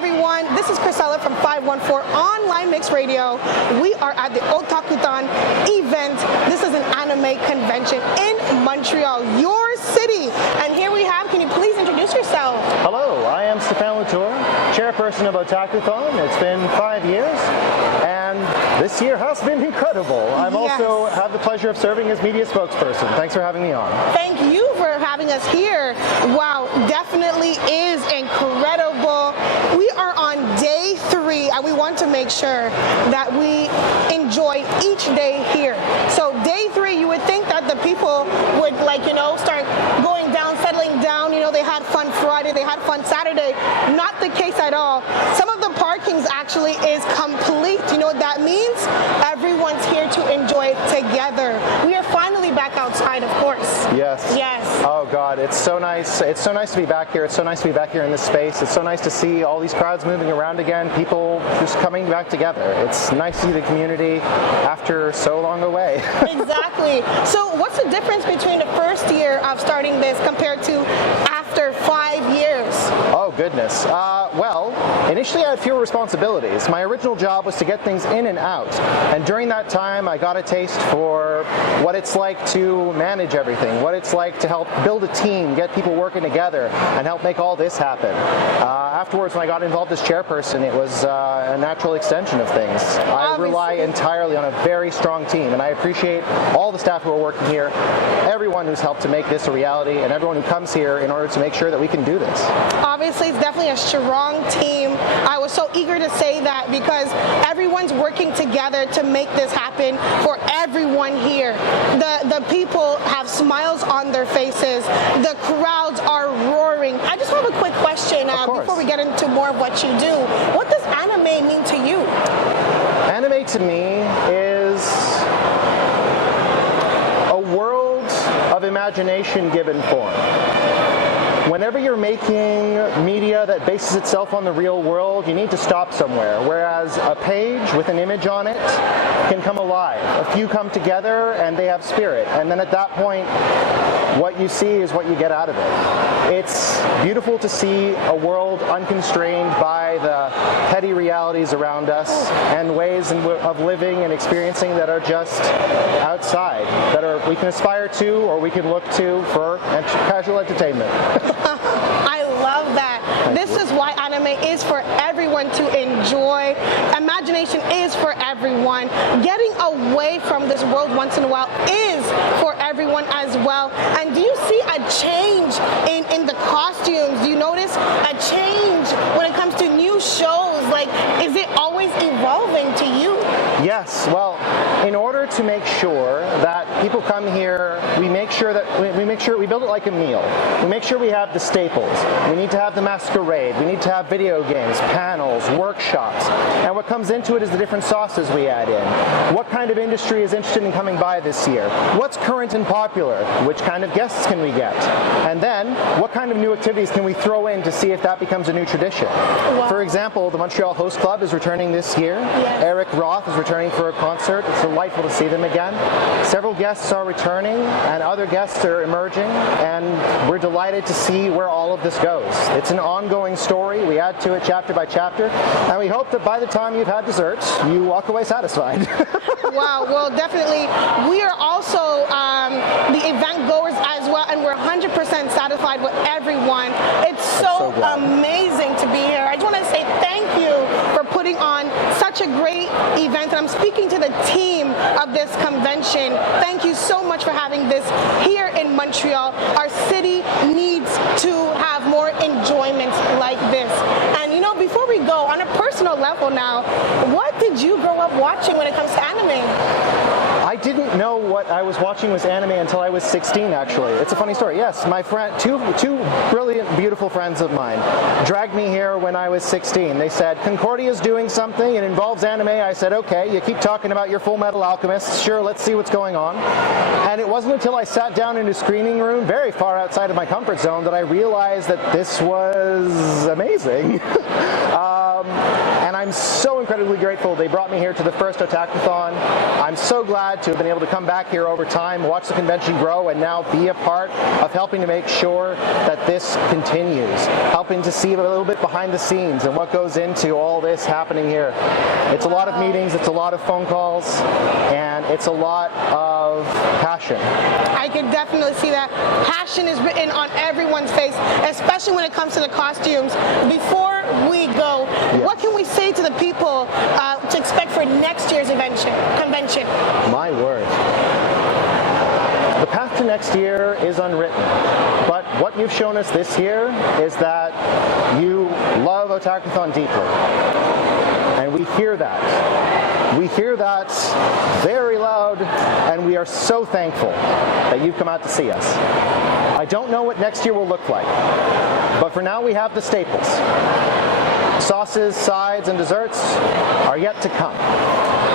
everyone. This is Priscilla from 514OnlineMix Radio. We are at the Otakuthon event. This is an anime convention in Montreal, your city. And here we have, can you please introduce yourself? Hello, I am Stefan Latour, chairperson of Otakuthon. It's been 5 years, and this year has been incredible. I'm also have the pleasure of serving as media spokesperson. Thanks for having me on. Thank you for having us here. Wow, definitely is incredible. We are on day 3, and we want to make sure that we enjoy each day here. So day 3, you would think that the people would start going down, settling down. They had fun Friday, they had fun Saturday. Not the case at all. Some of the parkings actually is complete. You know what that means? Everyone's here to enjoy it together. We are finally back outside, of course. Yes. Yes. Oh God, it's so nice. It's so nice to be back here. It's so nice to be back here in this space. It's so nice to see all these crowds moving around again, people just coming back together. It's nice to see the community after so long away. Exactly. So what's the difference between the first year of starting this compared to after 5 years? Oh goodness. Well, initially I had fewer responsibilities. My original job was to get things in and out. And during that time I got a taste for what it's like to manage everything, what it's like to help build a team, get people working together, and help make all this happen. Afterwards, when I got involved as chairperson, it was a natural extension of things. I rely entirely on a very strong team, and I appreciate all the staff who are working here, everyone who's helped to make this a reality, and everyone who comes here in order to make sure that we can do this. Obviously, it's definitely a strong team. I was so eager to say that because everyone's working together to make this happen for everyone here. The people have smiles on their faces. The crowds are roaring. I just have a quick question before we get into more of what you do. What does anime mean to you? Anime to me is a world of imagination given form. Whenever you're making media that bases itself on the real world, you need to stop somewhere, whereas a page with an image on it can come alive. A few come together and they have spirit, and then at that point, what you see is what you get out of it. It's beautiful to see a world unconstrained by the petty realities around us and ways of living and experiencing that are just outside, that we can aspire to or we can look to for casual entertainment. I love that. This is why anime is for everyone to enjoy. Imagination is for everyone. Getting away from this world once in a while is for everyone as well. And do you see a change in the costumes? Do you notice a change when it comes to new shows? Like, is it always evolving to you? Yes. Well, in order to make sure that people come here, we make sure we build it like a meal. We make sure we have the staples. We need to have the masquerade. We need to have video games, panels, workshops. And what comes into it is the different sauces we add in. What kind of industry is interested in coming by this year? What's current and popular? Which kind of guests can we get? And then, what kind of new activities can we throw in to see if that becomes a new tradition? Wow. For example, the Montreal Host Club is returning this year. Yes. Eric Roth is returning for a concert. It's delightful to see them again. Several guests are returning, and other guests are emerging, and we're delighted to see where all of this goes. It's an ongoing story. We add to it chapter by chapter, and we hope that by the time you've had dessert, you walk away satisfied. Wow, well, definitely. We are also the event goers as well, and we're 100% satisfied with everyone. It's so amazing to be here. I just want to say thank you for putting on such a great event, and I'm speaking to the team of this convention. Thank you so much for having this here in Montreal. Our city needs to have more enjoyment like this. And before we go, on a personal level now, what did you grow up watching when it comes to anime? I didn't know what I was watching was anime until I was 16, actually. It's a funny story. Yes, my friend, two brilliant, beautiful friends of mine dragged me here when I was 16. They said, Concordia's doing something, it involves anime. I said, okay, you keep talking about your Full Metal Alchemist. Sure, let's see what's going on. And it wasn't until I sat down in a screening room, very far outside of my comfort zone, that I realized that this was amazing. And I I'm so incredibly grateful they brought me here to the first Otakuthon. I'm so glad to have been able to come back here over time, watch the convention grow, and now be a part of helping to make sure that this continues, helping to see a little bit behind the scenes and what goes into all this happening here. It's a lot of meetings, it's a lot of phone calls, and it's a lot of passion. I can definitely see that. Passion is written on everyone's face, especially when it comes to the costumes. Before we go, what can we say to the people to expect for next year's convention? My word. The path to next year is unwritten, but what you've shown us this year is that you love Otakuthon deeply, and we hear that. We hear that very loud, and we are so thankful that you've come out to see us. I don't know what next year will look like, but for now we have the staples. Sauces, sides, and desserts are yet to come,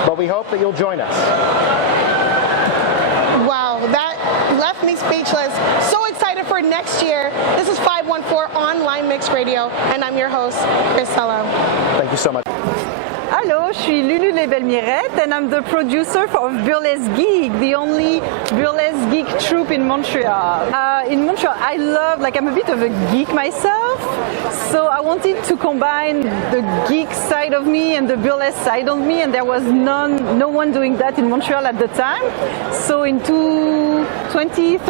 but we hope that you'll join us. Wow, that left me speechless. So excited for next year. This is 514 Online Mix Radio, and I'm your host, Christella. Thank you so much. Hello, je suis Lulu Lebel-Mirette and I'm the producer of Burlesque Geek, the only burlesque geek troupe in Montreal. In Montreal, I love, I'm a bit of a geek myself, so I wanted to combine the geek side of me and the burlesque side of me, and there was no one doing that in Montreal at the time. So in 2013,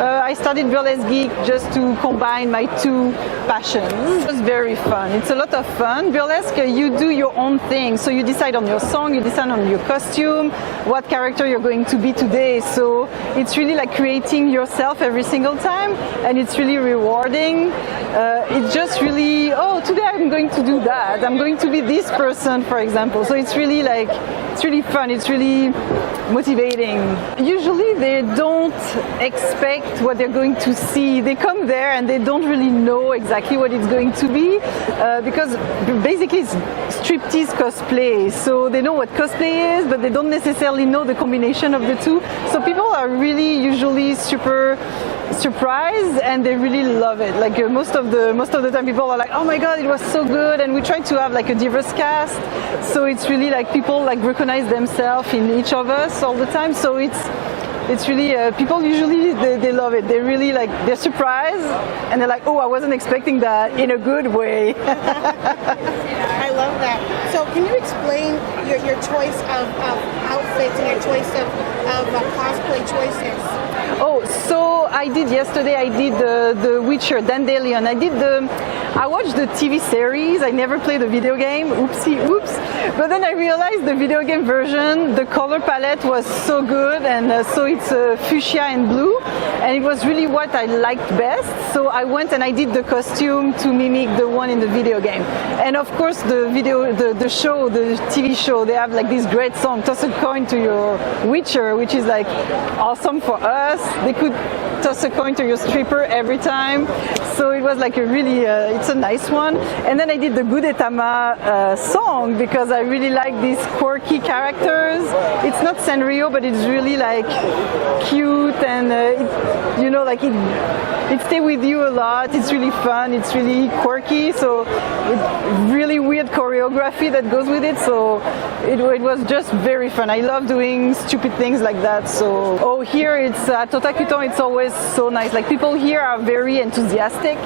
I started Burlesque Geek just to combine my two passions. It was very fun. It's a lot of fun. Burlesque, you do your own thing. So you decide on your song, you decide on your costume, what character you're going to be today. So it's really like creating yourself every single time, and it's really rewarding. It's just really, oh, today I'm going to do that. I'm going to be this person, for example. So it's really fun. It's really motivating. Usually they don't expect what they're going to see. They come there and they don't really know exactly what it's going to be because basically it's striptease cosplay. So they know what cosplay is, but they don't necessarily know the combination of the two. So people are really usually super surprised and they really love it. Most of the time people are like, oh my god, it was so good, and we try to have a diverse cast, so it's really people recognize themselves in each of us all the time. So it's really people usually they love it. They really they're surprised and they're like, oh, I wasn't expecting that, in a good way. I love that. So can you explain your choice of outfits and your choice of cosplay choices? Oh, so I did the Witcher, Dandelion. I watched the TV series. I never played the video game. Oopsie, oops. But then I realized the video game version, the color palette was so good, and so it's fuchsia and blue, and it was really what I liked best. So I went and I did the costume to mimic the one in the video game. And of course, the TV show, they have this great song, Toss a Coin to Your Witcher, which is awesome for us. They could toss a coin to your stripper every time. So it was it's a nice one. And then I did the Gudetama song because I really like these quirky characters. It's not Sanrio, but it's really cute, and it stays with you a lot. It's really fun. It's really quirky. So really weird choreography that goes with it. So it was just very fun. I love doing stupid things like that. So here it's at Otakuthon. It's always so nice. People here are very enthusiastic.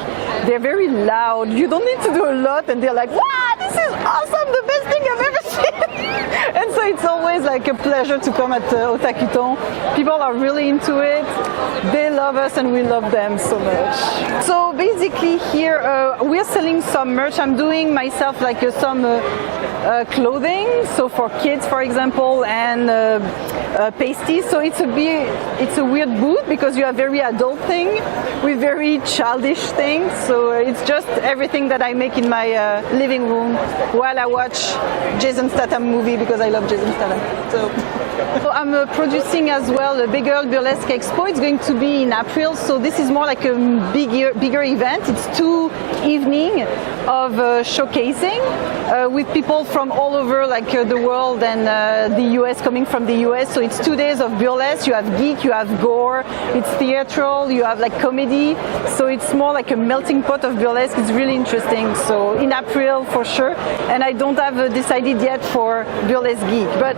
They're very loud. You don't need to do a lot, and they're like, wow, this is awesome, the best thing I've ever seen. And so it's always a pleasure to come at Otakuthon. People are really into it. They love us and we love them so much. So basically here we're selling some merch. I'm doing myself some clothing, so for kids, for example, and pasties. So it's a weird booth because you have very adult thing with very childish things. So it's just everything that I make in my living room while I watch Jason Statham movie because I love Jason Statham. So. So I'm producing as well a Big Girl Burlesque Expo. It's going to be in April, so this is more like a bigger event. It's 2 evenings of showcasing with people from all over the world and the US, coming from the US. So it's 2 days of burlesque. You have geek, you have gore, it's theatrical, you have like comedy. So it's more like a melting pot of burlesque. It's really interesting. So in April for sure. And I don't have decided yet for Burlesque Geek, but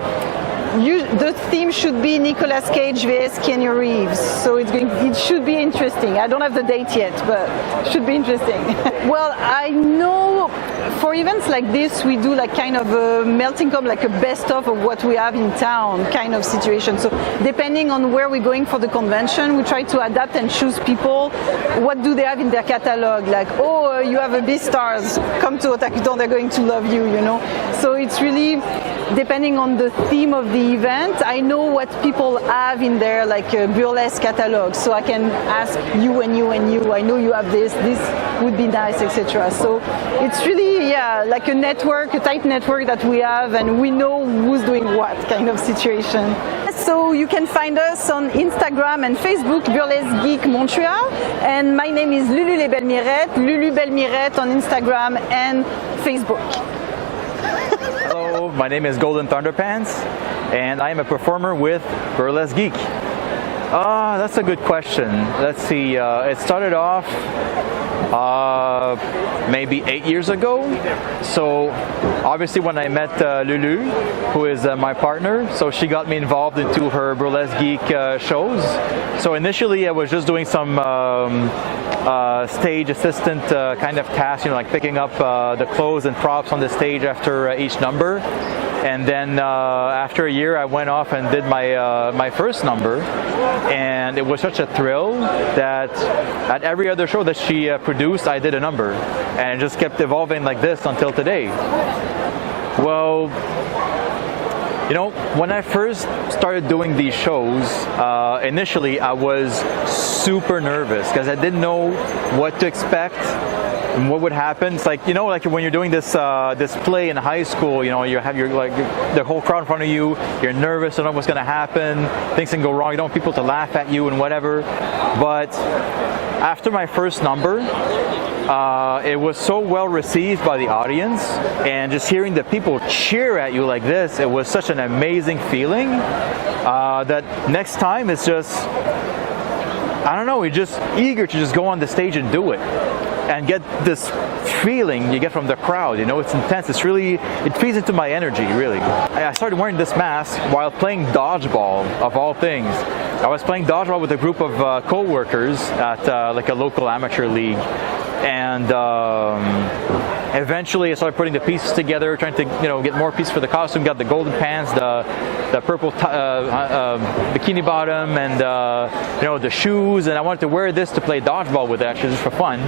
the theme should be Nicolas Cage vs Keanu Reeves, so it should be interesting. I don't have the date yet, but it should be interesting. Well, I know for events like this, we do like kind of a melting pot, like a best of what we have in town kind of situation. So depending on where we're going for the convention, we try to adapt and choose people. What do they have in their catalog? Like, oh, you have a B-Stars, come to Otakuthon, they're going to love you, you know. So it's really depending on the theme of the event. I know what people have in their like burlesque catalog, so I can ask you and you and you. I know you have this would be nice, etc. So it's really, yeah, like a network, a tight network that we have, and we know who's doing what kind of situation. So you can find us on Instagram and Facebook, Burlesque Geek Montreal, and my name is Lulu Les Belles Mirettes, Lulu Belle Mirette on Instagram and Facebook. Hello, my name is Golden Thunderpants, and I am a performer with Burlesque Geek. That's a good question. Let's see, it started off maybe 8 years ago. So obviously when I met Lulu, who is my partner, so she got me involved into her Burlesque Geek shows. So initially I was just doing some stage assistant kind of tasks, you know, like picking up the clothes and props on the stage after each number. And then after a year, I went off and did my first number, and it was such a thrill that at every other show that she produced, I did a number, and it just kept evolving like this until today. Well, you know, when I first started doing these shows, initially I was super nervous because I didn't know what to expect. And what would happen? It's like, you know, like when you're doing this this play in high school, you know, you have the whole crowd in front of you, you're nervous, you don't know what's going to happen, things can go wrong, you don't want people to laugh at you and whatever. But after my first number, it was so well received by the audience, and just hearing the people cheer at you like this, it was such an amazing feeling that next time it's just, I don't know, you're just eager to just go on the stage and do it. And get this feeling you get from the crowd, you know, it's intense. It's really, it feeds into my energy, really. I started wearing this mask while playing dodgeball, of all things. I was playing dodgeball with a group of co-workers at like a local amateur league. And eventually I started putting the pieces together, trying to, you know, get more pieces for the costume. Got the golden pants, the purple bikini bottom, and you know, the shoes. And I wanted to wear this to play dodgeball with, actually, just for fun.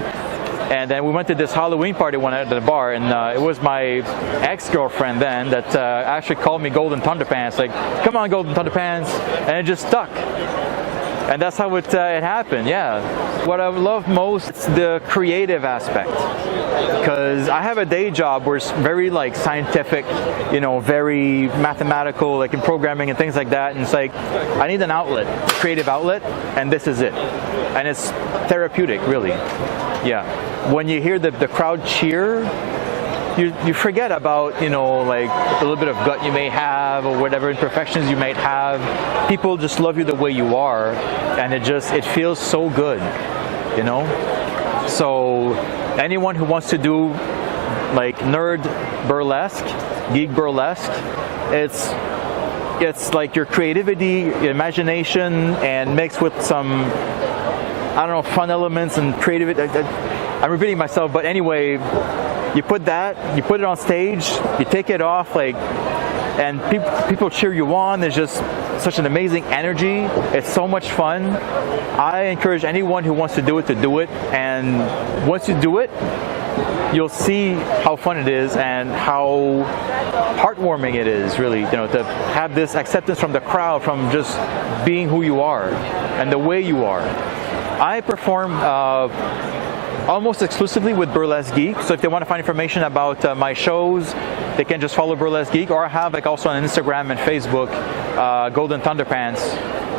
And then we went to this Halloween party one night at the bar, and it was my ex-girlfriend then that actually called me Golden Thunderpants, like, come on, Golden Thunderpants, and it just stuck. And that's how it happened, yeah. What I love most is the creative aspect, because I have a day job where it's very like scientific, you know, very mathematical, like in programming and things like that, and it's like, I need an outlet, a creative outlet, and this is it. And it's therapeutic, really, yeah. When you hear the crowd cheer, you forget about, you know, like a little bit of gut you may have or whatever imperfections you might have. People just love you the way you are, and it feels so good, you know. So anyone who wants to do like nerd burlesque, geek burlesque, it's like your creativity, your imagination, and mixed with some, I don't know, fun elements and creativity. I'm repeating myself, but anyway, you put it on stage, you take it off, like, and people cheer you on. There's just such an amazing energy. It's so much fun. I encourage anyone who wants to do it to do it, and once you do it, you'll see how fun it is and how heartwarming it is, really, you know, to have this acceptance from the crowd, from just being who you are and the way you are. I perform almost exclusively with Burlesque Geek. So if they want to find information about my shows, they can just follow Burlesque Geek, or I have like also on Instagram and Facebook, Golden Thunderpants.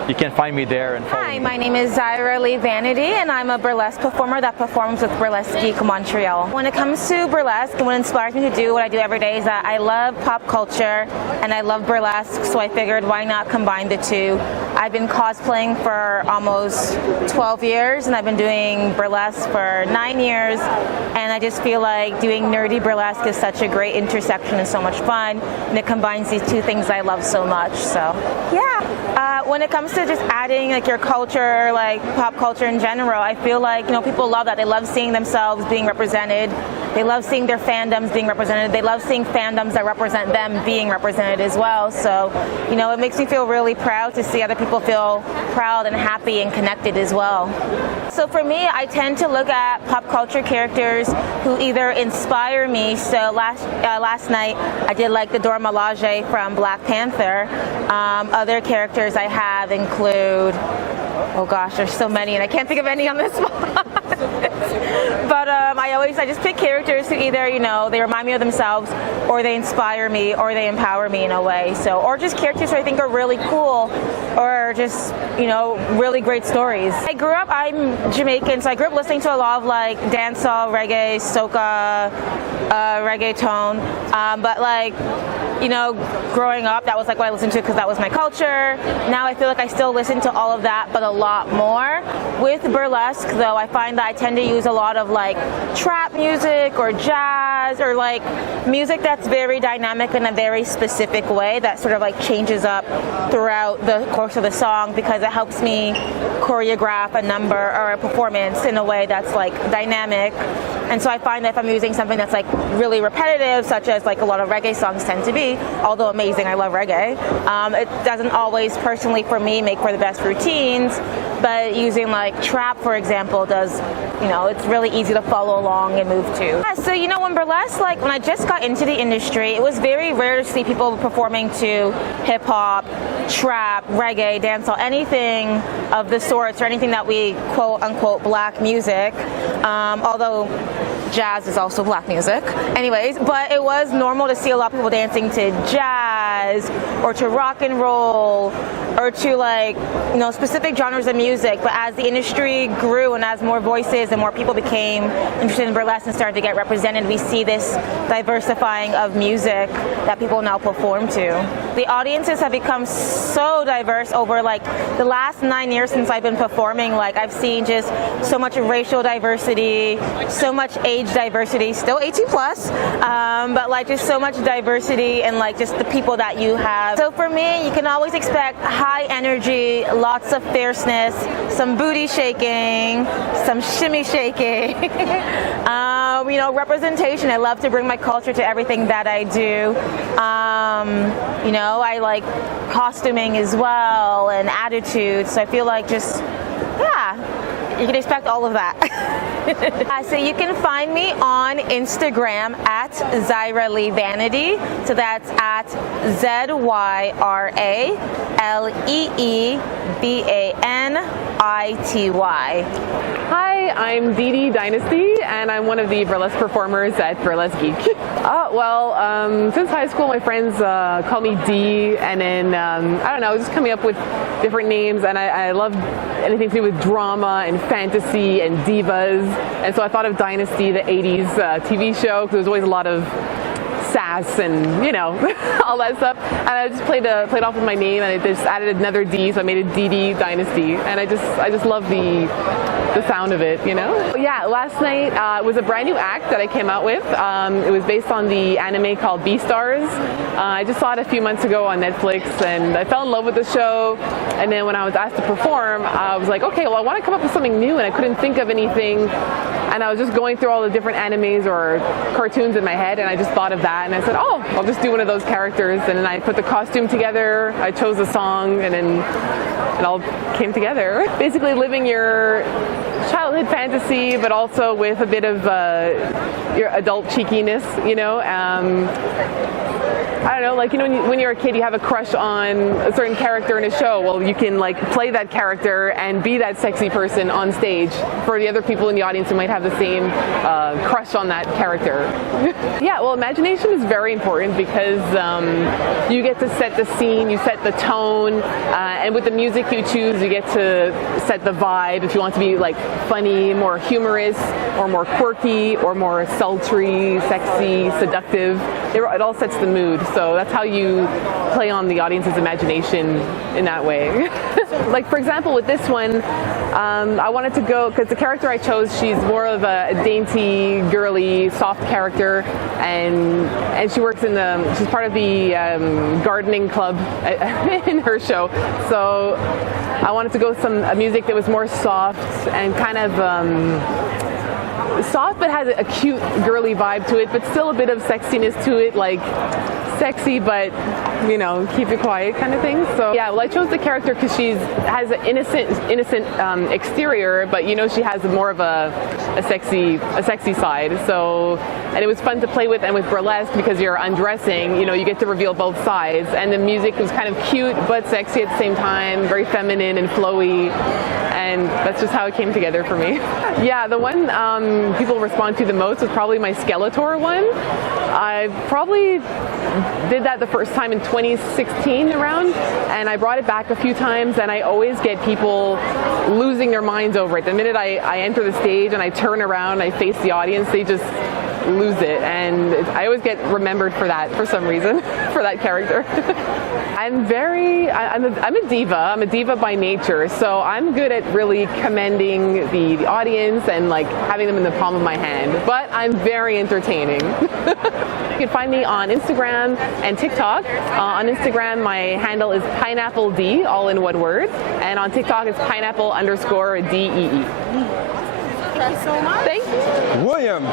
You can find me there and follow Hi, me. my name is Zyra Lee Vanity, and I'm a burlesque performer that performs with Burlesque Geek Montreal. When it comes to burlesque, and what inspires me to do what I do every day is that I love pop culture and I love burlesque, so I figured why not combine the two. I've been cosplaying for almost 12 years, and I've been doing burlesque for 9 years, and I just feel like doing nerdy burlesque is such a great intersection and so much fun, and it combines these two things I love so much. So yeah, when it comes to just adding like your culture, like pop culture in general, I feel like, you know, people love that. They love seeing themselves being represented. They love seeing their fandoms being represented. They love seeing fandoms that represent them being represented as well. So, you know, it makes me feel really proud to see other people feel proud and happy and connected as well. So for me, I tend to look at pop culture characters who either inspire me. So last night I did like the Dora Milaje from Black Panther. Other characters I have include, oh gosh, there's so many and I can't think of any on this spot. But I just pick characters who either, you know, they remind me of themselves, or they inspire me, or they empower me in a way. So, or just characters who I think are really cool, or just, you know, really great stories. I'm Jamaican, so I grew up listening to a lot of like dancehall, reggae, soca, reggaeton, but like, you know, growing up, that was like what I listened to because that was my culture. Now I feel like I still listen to all of that, but a lot more. With burlesque, though, I find that I tend to use a lot of like trap music or jazz or like music that's very dynamic in a very specific way that sort of like changes up throughout the course of the song, because it helps me choreograph a number or a performance in a way that's like dynamic. And so I find that if I'm using something that's like really repetitive, such as like a lot of reggae songs tend to be, although amazing, I love reggae, it doesn't always personally for me make for the best routines, but using like trap, for example, does, you know, it's really easy to follow along and move to. Yeah, so, you know, when burlesque, like when I just got into the industry, it was very rare to see people performing to hip hop, trap, reggae, dancehall, anything of the sorts, or anything that we quote unquote black music, although jazz is also black music. Anyways, but it was normal to see a lot of people dancing to jazz or to rock and roll or to like, you know, specific genres of music. But as the industry grew and as more voices and more people became interested in burlesque and started to get represented, we see this diversifying of music that people now perform to. The audiences have become so diverse over like the last 9 years since I've been performing. Like I've seen just so much racial diversity, so much age diversity, still 18 plus, but like just so much diversity and like just the people that you have. So for me, you can always expect high energy, lots of fierceness, some booty shaking, some shimmy shaking, you know, representation. I love to bring my culture to everything that I do. You know, I like costuming as well and attitude, so I feel like just, yeah, you can expect all of that. So you can find me on Instagram at Zyra Lee Vanity. So that's at ZYRALEEVANITY. Hi, I'm Dee Dee Dynasty, and I'm one of the burlesque performers at Burlesque Geek. Since high school, my friends call me Dee, and then, I don't know, just coming up with different names, and I love anything to do with drama and fantasy and divas, and so I thought of Dynasty, the 80s TV show, because there was always a lot of sass and, you know, all that stuff, and I just played off with my name, and I just added another D, so I made it Dee Dee Dynasty, and I just love the sound of it, you know? Yeah, last night it was a brand new act that I came out with. It was based on the anime called Beastars. I just saw it a few months ago on Netflix, and I fell in love with the show, and then when I was asked to perform, I was like, okay, well, I want to come up with something new, and I couldn't think of anything, and I was just going through all the different animes or cartoons in my head, and I just thought of that, and I said, oh, I'll just do one of those characters, and then I put the costume together, I chose a song, and then it all came together. Basically living your childhood fantasy, but also with a bit of your adult cheekiness, you know. I don't know, like, you know, when you're a kid, you have a crush on a certain character in a show. Well, you can like play that character and be that sexy person on stage for the other people in the audience who might have the same crush on that character. Yeah, well, imagination is very important because you get to set the scene, you set the tone, and with the music you choose, you get to set the vibe. If you want to be like funny, more humorous, or more quirky, or more sultry, sexy, seductive, it all sets the mood. So that's how you play on the audience's imagination in that way. Like, for example, with this one, I wanted to go, because the character I chose, she's more of a dainty, girly, soft character, and she works in she's part of the gardening club in her show. So I wanted to go with some music that was more soft and kind of soft, but has a cute, girly vibe to it, but still a bit of sexiness to it, like sexy, but, you know, keep it quiet kind of thing. So yeah, well, I chose the character because she has an innocent exterior, but you know, she has more of a sexy side. So, and it was fun to play with, and with burlesque, because you're undressing, you know, you get to reveal both sides, and the music was kind of cute but sexy at the same time, very feminine and flowy, and that's just how it came together for me. Yeah, the one people respond to the most was probably my Skeletor one. I probably did that the first time in 2016 around, and I brought it back a few times, and I always get people losing their minds over it. The minute I enter the stage and I turn around and I face the audience, they just lose it, and I always get remembered for that for some reason, for that character. I'm a diva. I'm a diva by nature, so I'm good at really commending the audience and like having them in the palm of my hand, but I'm very entertaining. You can find me on Instagram and TikTok. On Instagram, my handle is pineapple_D, all in one word, and on TikTok it's pineapple_DEE. Thank you so much. Thank you. William,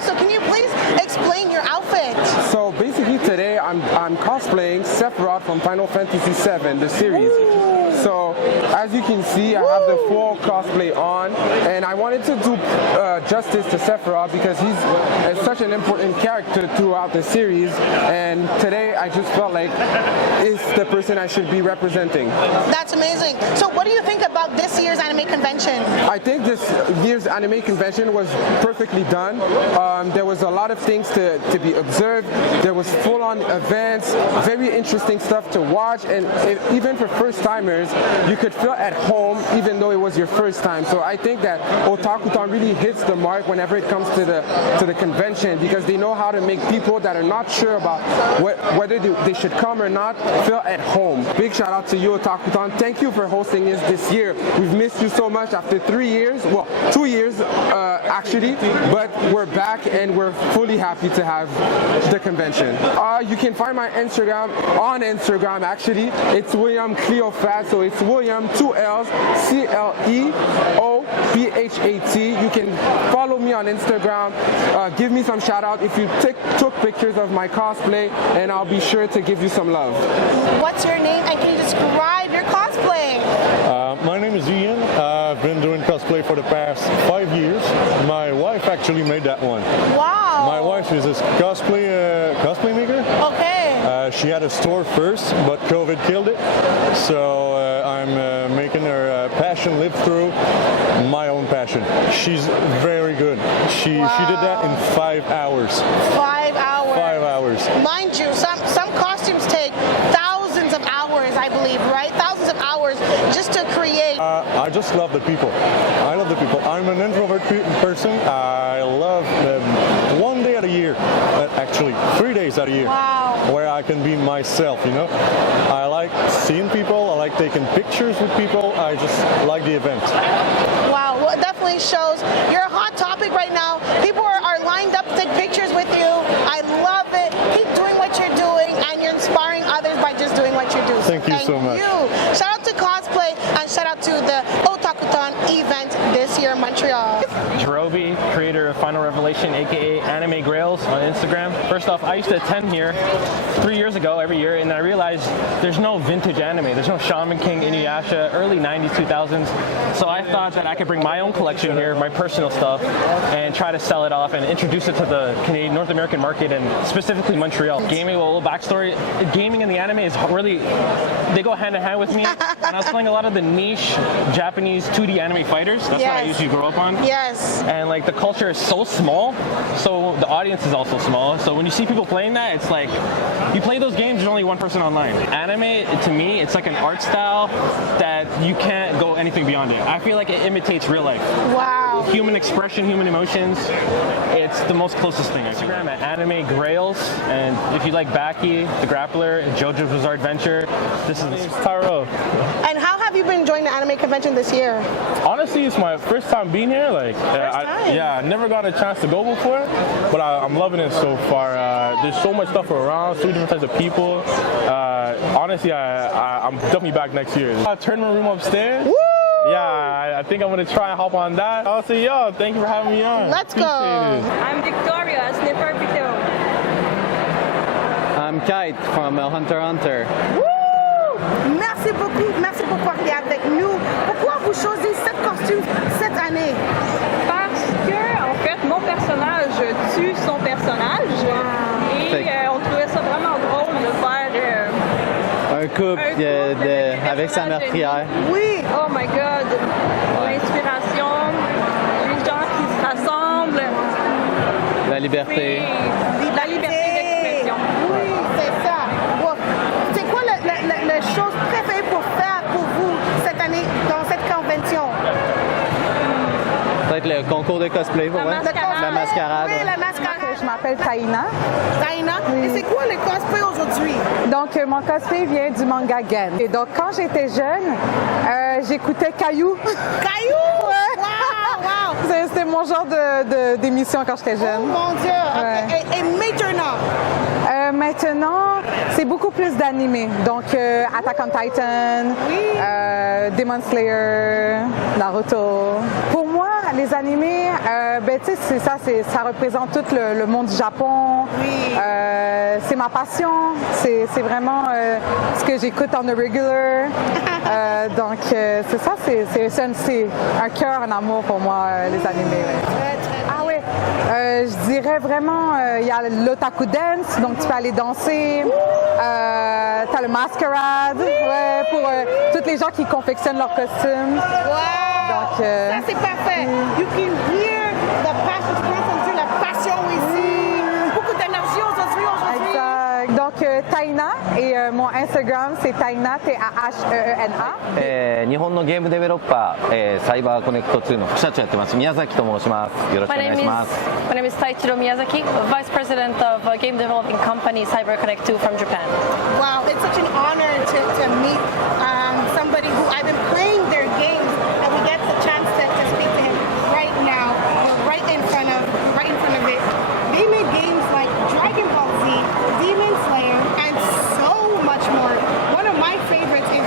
so can you please explain your outfit? so basically today I'm cosplaying Sephiroth from Final Fantasy VII, the series. Ooh. So as you can see, I have the full cosplay on, and I wanted to do justice to Sephiroth because he's such an important character throughout the series, and today I just felt like it's the person I should be representing. That's amazing. So what do you think about this year's anime convention? I think this year's anime convention was perfectly done. There was a lot of things to be observed. There was full-on events, very interesting stuff to watch, and even for first-timers, you could feel at home even though it was your first time. So I think that Otakuthon really hits the mark whenever it comes to the convention, because they know how to make people that are not sure about whether they should come or not feel at home. Big shout out to you, Otakuthon. Thank you for hosting us this year. We've missed you so much after 3 years, well, 2 years actually, but we're back and we're fully happy to have the convention. You can find my Instagram on Instagram actually. It's William Cleophat, so it's William 2 L's CLEOPHAT. You can follow me on Instagram. Give me some shout out if you took pictures of my cosplay, and I'll be sure to give you some love. What's your name, and can you describe your cosplay? My name is Ian. I've been doing cosplay for the past 5 years. My wife actually made that one. Wow. My wife is a cosplay maker. Okay. She had a store first, but COVID killed it. So I'm making her passion live through my own passion. She's very good. She did that in 5 hours. 5 hours. 5 hours. Mind you, some costumes take thousands of hours, I believe, right? Thousands of hours just to create. I just love the people. I love the people. I'm an introvert person. I love them 1 day out of the year, actually 3 days out of the year, where I can be myself, you know. I like seeing people. I like taking pictures with people. I just like the event. Wow, well, it definitely shows. You're a hot topic right now. People are lined up to take pictures with you. I love it. Keep doing what you're doing, and you're inspiring others by just doing what you do. Thank you so much. Shout out to cosplay, and shout out to the Otakuthon event this year in Montreal. Jerobi, creator of Final Revelation, aka Anime Grails. post on Instagram. First off, I used to attend here 3 years ago every year, and I realized there's no vintage anime. There's no Shaman King, Inuyasha, early 90s, 2000s. So I thought that I could bring my own collection here, my personal stuff, and try to sell it off and introduce it to the Canadian, North American market, and specifically Montreal. Gaming, a little backstory, gaming and the anime is really, they go hand in hand with me. And I was playing a lot of the niche Japanese 2D anime fighters. That's what I usually grow up on. Yes. And like the culture is so small, so the audience is also small. So when you see people playing that, it's like, you play those games, there's only one person online. Anime, to me, it's like an art style that you can't go anything beyond it. I feel like it imitates real life. Wow. Human expression, human emotions. It's the most closest thing. Instagram at Anime Grails, and if you like Baki, the Grappler, JoJo's Bizarre Adventure, this is Taro. And how have you been enjoying the anime convention this year? Honestly, it's my first time being here. Like, I never got a chance to go before, but I'm loving it so far. There's so much stuff around, so many different types of people. Honestly, I'm definitely back next year. Tournament room upstairs. Woo! Yeah, I think I'm gonna try and hop on that. I'll say, yo, thank you for having me on. Let's go. I'm Victoria, Sniffer Video. I'm Kite from Hunter x Hunter. Woo! Merci beaucoup d'être avec nous. Pourquoi vous choisissez ce costume cette année? Parce que, en fait, mon personnage tue son personnage. Et on trouvait ça vraiment drôle de faire un couple avec sa meurtrière. Oui! Oh my god! L'inspiration, les gens qui se rassemblent. La liberté. Oui, la liberté d'expression. Oui, c'est ça. Wow. C'est quoi la chose préférée pour faire pour vous cette année dans cette convention? Peut-être le concours de cosplay, pour moi. La mascarade. Oui, la mascarade. Je m'appelle Taïna. Taïna, et c'est quoi le cosplay aujourd'hui? Donc, mon cosplay vient du manga Gen. Et donc, quand j'étais jeune, j'écoutais Caillou. Caillou? Ouais. Wow, wow. C'était mon genre d'émission quand j'étais jeune. Oh mon Dieu. Ouais. Et maintenant? Maintenant, c'est beaucoup plus d'animés. Donc, Attack on Titan, Demon Slayer, Naruto. Pour moi, les animés, ben, tu sais, c'est ça, ça représente tout le monde du Japon. Oui. C'est ma passion. C'est vraiment ce que j'écoute en regular. Donc, c'est ça, c'est un cœur, un amour pour moi, les animés. Ah oui, je dirais vraiment, il y a l'Otaku Dance, donc tu peux aller danser. T'as le Masquerade, pour toutes les gens qui confectionnent leurs costumes. Wow. Donc, ça c'est parfait. You can hear the passion, la passion ici. Beaucoup d'énergie aujourd'hui. Exact. Donc, Taina, et mon Instagram, c'est Taina, T-A-H-E-E-N-A. 日本のゲームデベロッパー、サイバーコネクト2の副社長やってます宮崎と申します。よろしくお願いします。My name is Taichiro Miyazaki, Vice President of a game developing company CyberConnect 2 from Japan. Wow, it's such an honor to meet somebody who I've been playing their games, and we get the chance to speak to him right now. We're right in front of it. They made games like Dragon Ball Z, Demon Slayer, and so much more. One of my favorites is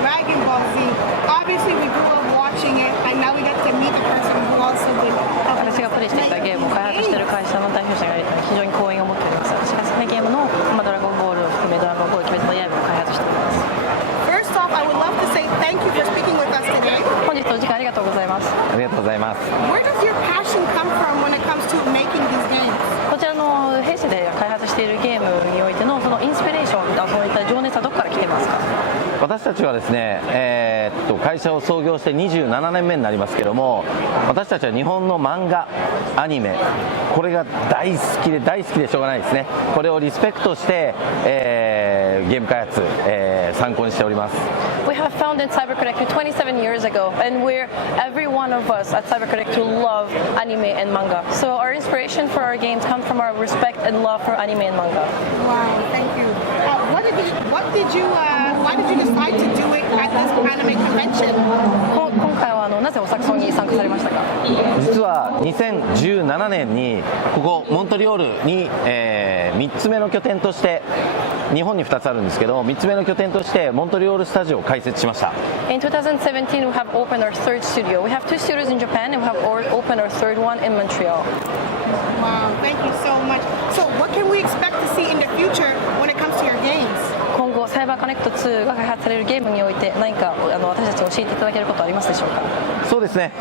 Dragon Ball Z. Obviously, we grew up watching it, and now we get to meet the person who also did. 私がプレイしていたゲームを開発している会社の代表者がいるので非常に光栄を持っております。私が好きなゲームのドラゴンボールを含めドラゴンボール鬼滅の刃を開発しております。First off, I would love to say thank you for speaking with us today. 本日お時間ありがとうございます。ありがとうございます。Where does your passion come from when it comes to making these games? こちらの弊社で開発しているゲームにおいてのそのインスピレーション、そういった情熱はどこから来てますか？私たちはですね、会社を創業して27年目になりますけども、私たちは日本の漫画、アニメ、これが大好きでしょうがないですね。これをリスペクトして、ゲーム開発、参考にしております。We have founded CyberConnect 27 years ago, and every one of us at CyberConnect who love anime and manga. So our inspiration for our games comes from our respect and love for anime and manga. Wow, thank you. Why did you decide to do it at this anime convention? 今回はなぜお作戦に参加されましたか？実は2017年にここモントリオールに、3つ目の拠点として日本に2つあるんですけど、3つ目の拠点としてモントリオールスタジオを開設しました。In 2017, we have opened our third studio. We have 2 studios in Japan, and we have opened our third one in Montreal. Wow, thank you so much. So, what can we expect to see in the future when it comes to your games? 今後、サイバーカネクト2が開発されるゲームにおいて何か私たち教えていただけることはありますでしょうか？そうですね、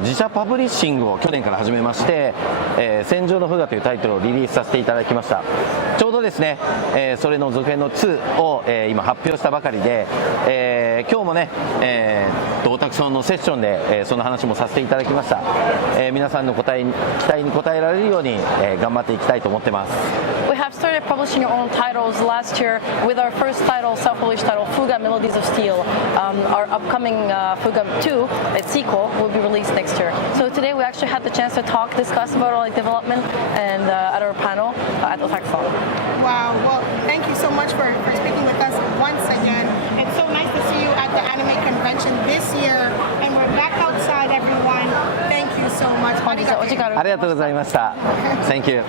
自社パブリッシングを去年から始めまして、戦場のフガというタイトルをリリースさせていただきました。ちょうどですね、それの続編の2を、今発表したばかりで、今日もね、オタクソンのセッションで、その話もさせていただきました。皆さんの期待に応えられるように、頑張っていきたいと思ってます。We have started publishing our own titles last year with our first title, self-published title, Fuga Melodies of Steel. Our upcoming Fuga 2, its sequel, will be released next year. So today we actually had the chance to discuss about our development and at our panel at Otakuthon. Wow, well, thank you so much for speaking with us once again. It's so nice to see you at the anime convention this year, and we're back outside, everyone. Thank you so much. ありがとうございました。Thank you.